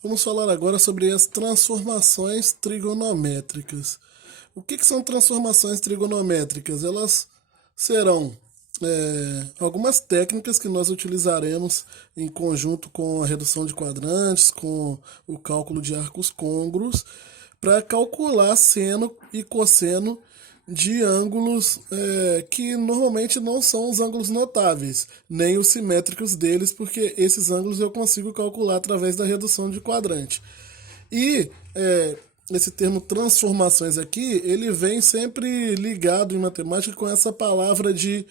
Vamos falar agora sobre as transformações trigonométricas. O que são transformações trigonométricas? Elas serão algumas técnicas que nós utilizaremos em conjunto com a redução de quadrantes, com o cálculo de arcos côngruos, para calcular seno e cosseno de ângulos que normalmente não são os ângulos notáveis, nem os simétricos deles, porque esses ângulos eu consigo calcular através da redução de quadrante. E esse termo transformações aqui, ele vem sempre ligado em matemática com essa palavra de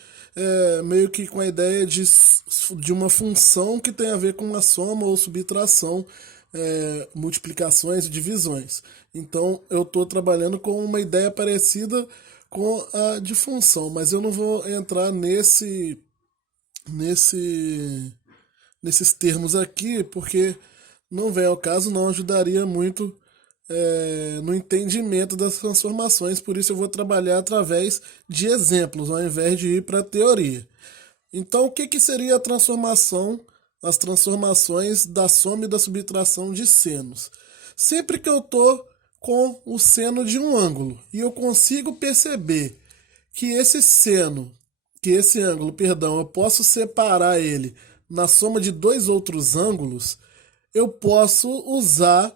meio que com a ideia de uma função que tem a ver com a soma ou subtração, multiplicações e divisões. Então eu estou trabalhando com uma ideia parecida com a de função, mas eu não vou entrar nesses termos aqui, porque não vem ao caso, não ajudaria muito no entendimento das transformações, por isso eu vou trabalhar através de exemplos, ao invés de ir para a teoria. Então, o que seria a transformação, as transformações da soma e da subtração de senos? Sempre que eu estou com o seno de um ângulo e eu consigo perceber que esse ângulo, perdão, eu posso separar ele na soma de dois outros ângulos, eu posso usar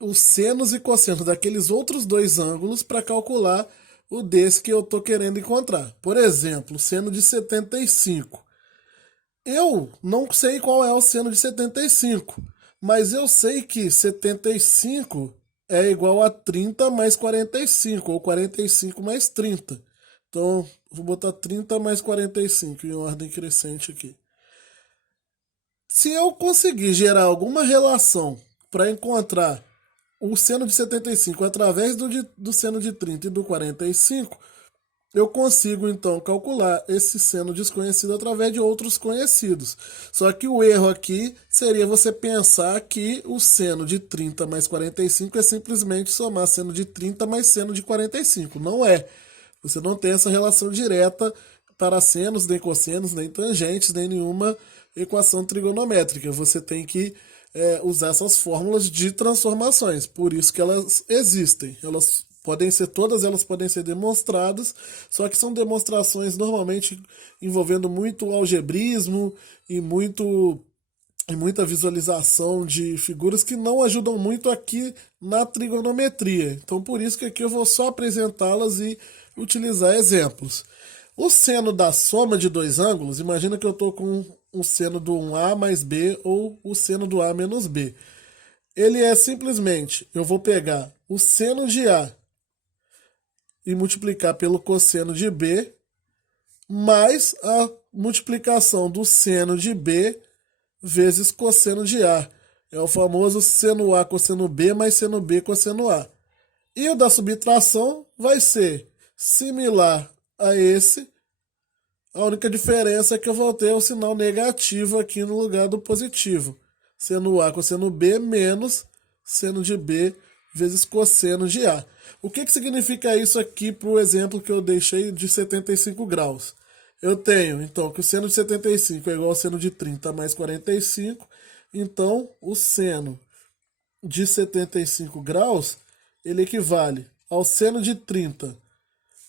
os senos e cossenos daqueles outros dois ângulos para calcular o desse que eu estou querendo encontrar. Por exemplo, o seno de 75. Eu não sei qual é o seno de 75, mas eu sei que 75 é igual a 30 mais 45, ou 45 mais 30. Então, vou botar 30 mais 45 em ordem crescente aqui. Se eu conseguir gerar alguma relação para encontrar o seno de 75 através do seno de 30 e do 45, eu consigo então calcular esse seno desconhecido através de outros conhecidos. Só que o erro aqui seria você pensar que o seno de 30 mais 45 é simplesmente somar seno de 30 mais seno de 45. Não é. Você não tem essa relação direta para senos, nem cossenos, nem tangentes, nem nenhuma equação trigonométrica. Você tem que usar essas fórmulas de transformações. Por isso que elas existem. Todas elas podem ser demonstradas, só que são demonstrações normalmente envolvendo muito algebrismo e muita visualização de figuras que não ajudam muito aqui na trigonometria. Então por isso que aqui eu vou só apresentá-las e utilizar exemplos. O seno da soma de dois ângulos, imagina que eu estou com o seno do 1A mais B ou o seno do A menos B. Ele é simplesmente, eu vou pegar o seno de A e multiplicar pelo cosseno de B, mais a multiplicação do seno de B vezes cosseno de A. É o famoso seno A cosseno B mais seno B cosseno A. E o da subtração vai ser similar a esse. A única diferença é que eu vou ter o sinal negativo aqui no lugar do positivo. Seno A cosseno B menos seno de B vezes cosseno de A. O que significa isso aqui para o exemplo que eu deixei de 75 graus? Eu tenho, então, que o seno de 75 é igual ao seno de 30 mais 45. Então, o seno de 75 graus, ele equivale ao seno de 30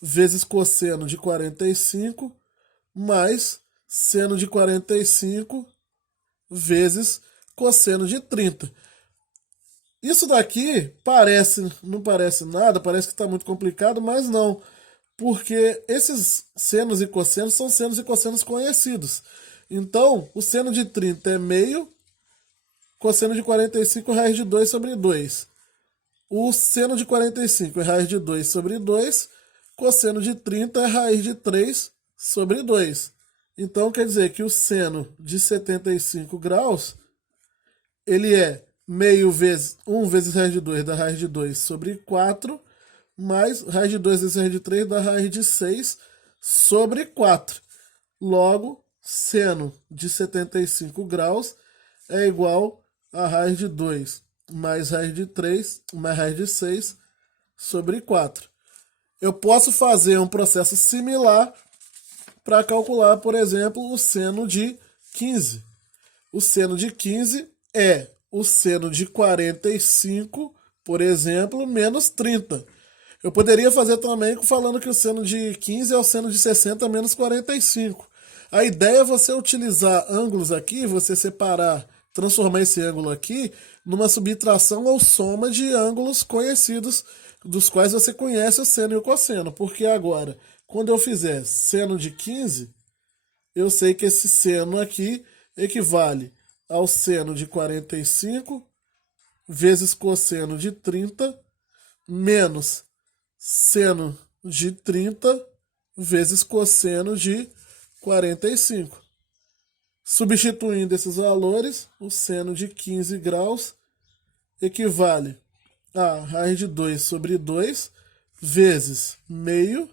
vezes cosseno de 45 mais seno de 45 vezes cosseno de 30. Isso daqui não parece nada, parece que está muito complicado, mas não, porque esses senos e cossenos são senos e cossenos conhecidos. Então, o seno de 30 é meio, cosseno de 45 é raiz de 2 sobre 2. O seno de 45 é raiz de 2 sobre 2, cosseno de 30 é raiz de 3 sobre 2. Então, quer dizer que o seno de 75 graus, ele é meio vezes 1 vezes raiz de 2 dá raiz de 2 sobre 4, mais raiz de 2 vezes raiz de 3 dá raiz de 6 sobre 4. Logo, seno de 75 graus é igual a raiz de 2 mais raiz de 3 mais raiz de 6 sobre 4. Eu posso fazer um processo similar para calcular, por exemplo, o seno de 15. O seno de 15 é o seno de 45, por exemplo, menos 30. Eu poderia fazer também falando que o seno de 15 é o seno de 60 menos 45. A ideia é você utilizar ângulos aqui, você separar, transformar esse ângulo aqui numa subtração ou soma de ângulos conhecidos, dos quais você conhece o seno e o cosseno. Porque agora, quando eu fizer seno de 15, eu sei que esse seno aqui equivale ao seno de 45 vezes cosseno de 30 menos seno de 30 vezes cosseno de 45. Substituindo esses valores, o seno de 15 graus equivale a raiz de 2 sobre 2 vezes meio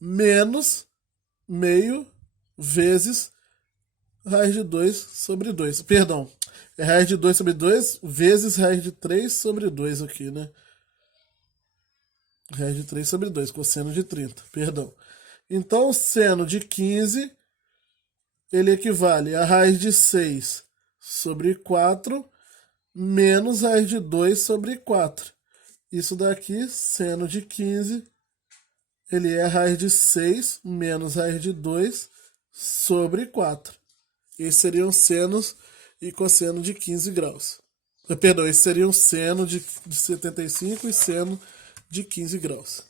menos meio vezes raiz de 2 sobre 2. Perdão, é raiz de 2 sobre 2 vezes raiz de 3 sobre 2 aqui, né? Raiz de 3 sobre 2, cosseno de 30, perdão. Então, o seno de 15, ele equivale a raiz de 6 sobre 4 menos raiz de 2 sobre 4. Isso daqui, seno de 15, ele é raiz de 6 menos raiz de 2 sobre 4. Esses seriam senos e cosseno de 15 graus. Perdão, esses seriam seno de 75 e seno de 15 graus.